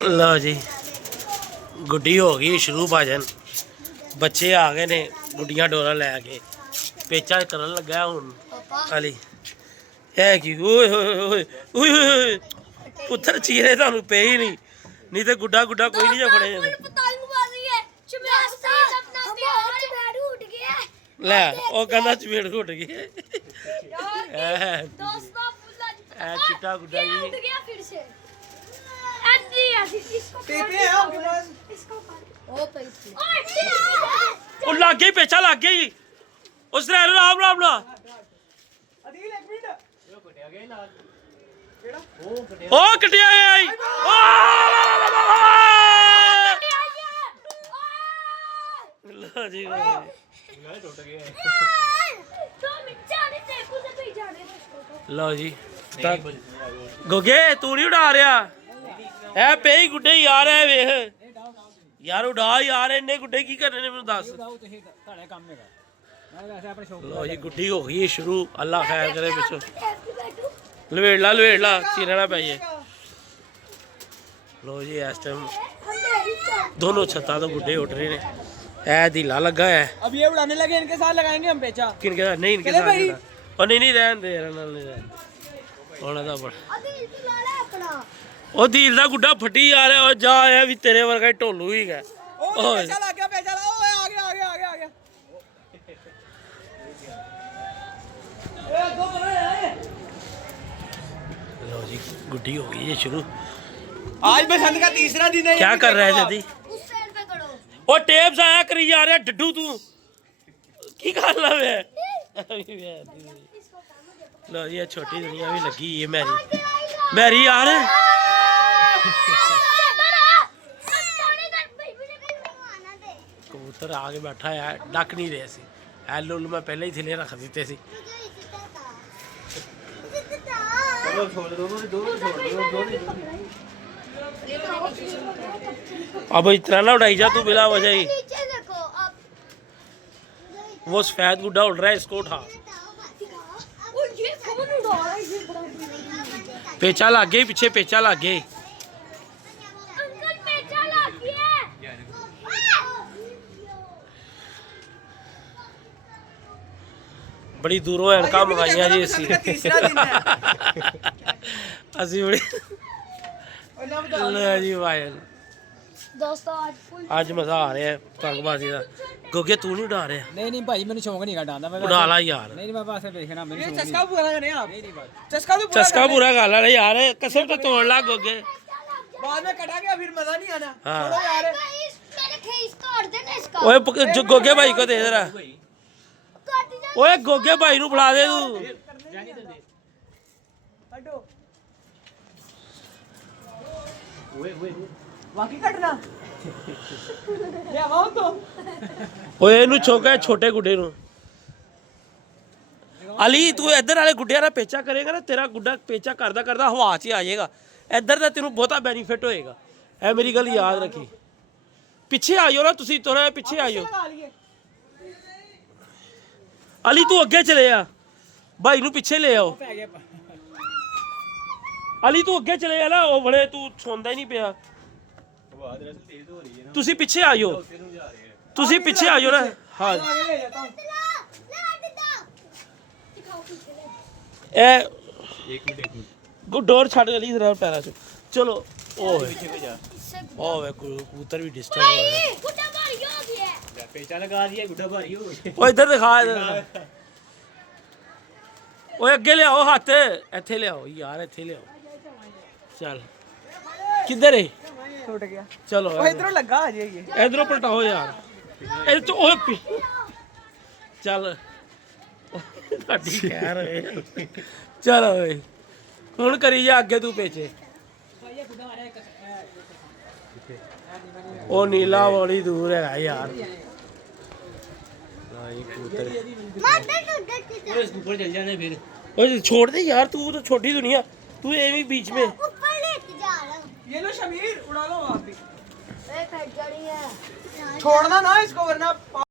लो जी गुड्डी हो गई शुरू भाजन बच्चे आ गए ने गुड्डियां डोरा लैके पेचा करन लगा हूँ अली है कि पुत्तर चीरे थानू पे ही नहीं तो गुड्डा गुड्डा कोई नहीं जा फड़े ले ओ कहना चपेट घुट गई चिट्टा गुड्डा जी लग गई पेचा लग गई उस राम राम ना ओ कटिया आई लो जी लो जी गोगे तू नहीं उड़ा रहा है पे ही गुड्डे यार है वेख यार उड़ा यार इन्ने गुड्डे की करने ने मैनू दस लो जी गुड्डी हो गई शुरू अल्लाह खैर करे पिछो लवेड़ ला चीरे ना पाइए लो जी इस टाइम दोनों छत्ता तो गुड्डे उठ रहे हैं ऐ दिला लगा है अब ये उड़ाने लगे इनके साथ लगाएंगे हम पेचा किनके साथ नहीं इनके साथ और नहीं रहन दे होना था बड़ा ओ दिल दा गुड्डा फटी आ रहा है जा आया भी तेरे वर्गा ढोलू ही है ओ पेचा लग गया पेचा ओए आ गया ए दो बड़े लो जी गुड्डी हो गई है शुरू आज बसंत का तीसरा दिन है क्या कर रहा है जल्दी ओ टेप आया करी जा रहा डड्डू तू की कर ला वे लो ये छोटी दुनिया भी लगी है मैरी यार कबूतर आगे बैठा है डक नहीं रहे सी एल उल मैं पहले ही थले रख दिते सी अब इतना ना उड़ाई जा तू बिला वजह ही वो सफेद गुड्डा उड़ रहा है इसको उठा पेचा लग गई पीछे पेचा लग गई बड़ी दूरों एनका मंगाइया जी असी बड़ी जी वायल आज मजा आ रहा है पतंगबाजी का गोगे तू नहीं उड़ा रहा नहीं भाई मैंने शौक नहीं डालना मैं उड़ा ला यार नहीं मैं बस देखना मेरे चस्का पूरा करने आप चस्का पूरा कर ला यार कसम तो तोड़ ला गोगे बाद में कटांगे फिर मजा नहीं आना हाँ। छोड़ो यार ओए जो गोगे भाई को दे जरा ओए गोगे भाई नु बुला दे तू हटो बाकी कटना ले आओ तो ओए इनु छोका छोटे गुड्डे नु अली तू इधर वाले गुड्डिया ना पेचा करेगा ना तेरा गुड्डा पेचा करदा करदा हवा च ही आ जाएगा इधर दा तेनू बहुता बेनीफिट होएगा ए मेरी गल याद रखी पीछे आइयो ना तुसी थोड़ा पीछे आइयो अली तू अगे चले आ भाई नु पीछे ले आओ अली तू अगे चले आ ना ओ बड़े तू सोंदा ही नहीं पिया तुसी पीछे आइयो तुसी पीछे आइयो ना हाँ ए डोर छड़ गली जरा पैरा चो चलो ओ वे कबूतर भी डिस्टर्ब हो रहा है गुड्डा भारी हो गया पेचा लगा दिया गुड्डा भारी हो गया ओ इधर दिखा इधर ओए अगे ले आओ हाथ इथे ले आओ यार इथे ले आओ चल किधर है छूट गया चलो ओ इधरों लगा आ जाइए इधरों पलटाओ यार ए तो ओए चल ਤੁਹਾਡੀ ਖੈਰ ਹੋਏ ਚਲ ਓਏ ਹੁਣ ਕਰੀ ਜਾ ਅੱਗੇ ਤੂੰ ਪੇਚੇ ਉਹ ਨੀਲਾ ਵਾਲੀ ਦੂਰ ਹੈਗਾ ਯਾਰ ਲਾਈ ਕਬੂਤਰ ਉਹ ਇਸ ਉੱਪਰ ਚੱਲ ਜਾਣੇ ਫਿਰ ਓਏ छोड़ दे यार तू तो छोटी दुनिया तू एवी बीच में ऊपर लेके जा रहा ये लो शमीर उड़ा लो आप भी छोड़ना ना इसको वरना